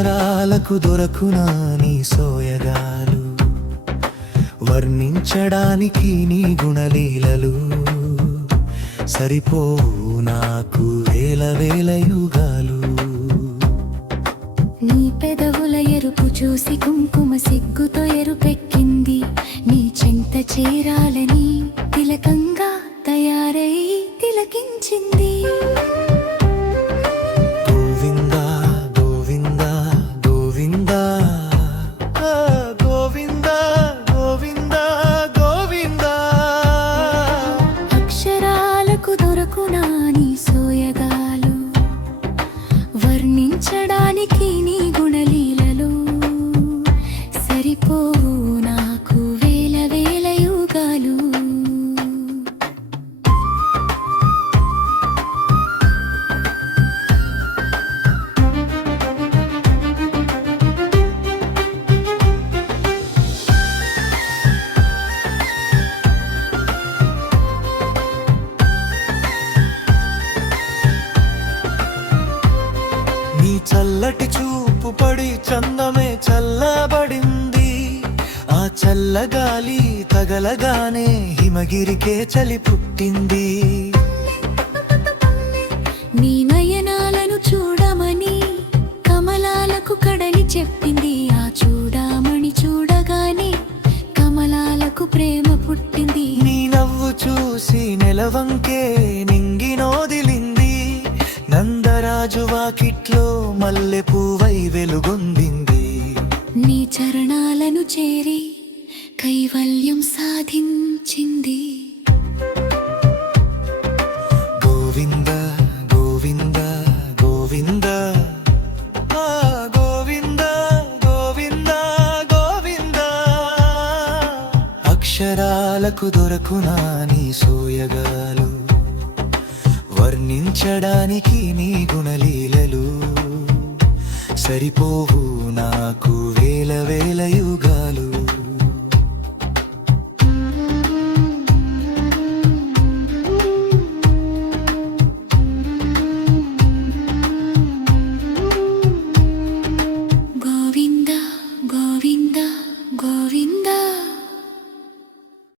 అక్షరాలకు దొరకునా నీ సోయగాలు, వర్ణించడానికి నీ గుణలీలలు, సరిపోవు నాకు వేల వేల యుగాలు. నీ పెదవుల ఎరుపు చూసి కుంకుమ సిగ్గుతో ఎరుపెక్కింది, నీ చెంత చేరాలని తిలకంగా తయారై తిలకించింది. గోవిందా గోవిందా గోవిందా, గోవిందా గోవిందా గోవిందా. అక్షరాలకు దొరకునా నీ సోయగాలు, వర్ణించడానికి నీ గుణలీలలు, సరిపోవు నాకు వేల వేల యుగాలు. నీ చల్లటి చూపు పడి చందమే చల్లబడింది, ఆ చల్లగాలి తగలగానే హిమగిరికే చలి పుట్టింది. నీ నయనాలను చూడమని కమలాలకు కడలి చెప్పింది, ఆ చూడమని చూడగానే కమలాలకు ప్రేమ పుట్టింది. నీ నవ్వు చూసి నెలవంకే నింగినోదిలింది, నందరాజు వాకిట్లో మల్లె పువ్వై వెలుగొందింది. నీ చరణాలను చేరి కైవల్యం సాధించింది. గోవింద గోవింద గోవింద, గోవింద గోవింద గోవింద. అక్షరాలకు దొరకునా నీ సోయగాలు, వర్ణించడానికి నీ గుణలీలలు, సరిపోవు నాకు వేల వేల యుగాలు.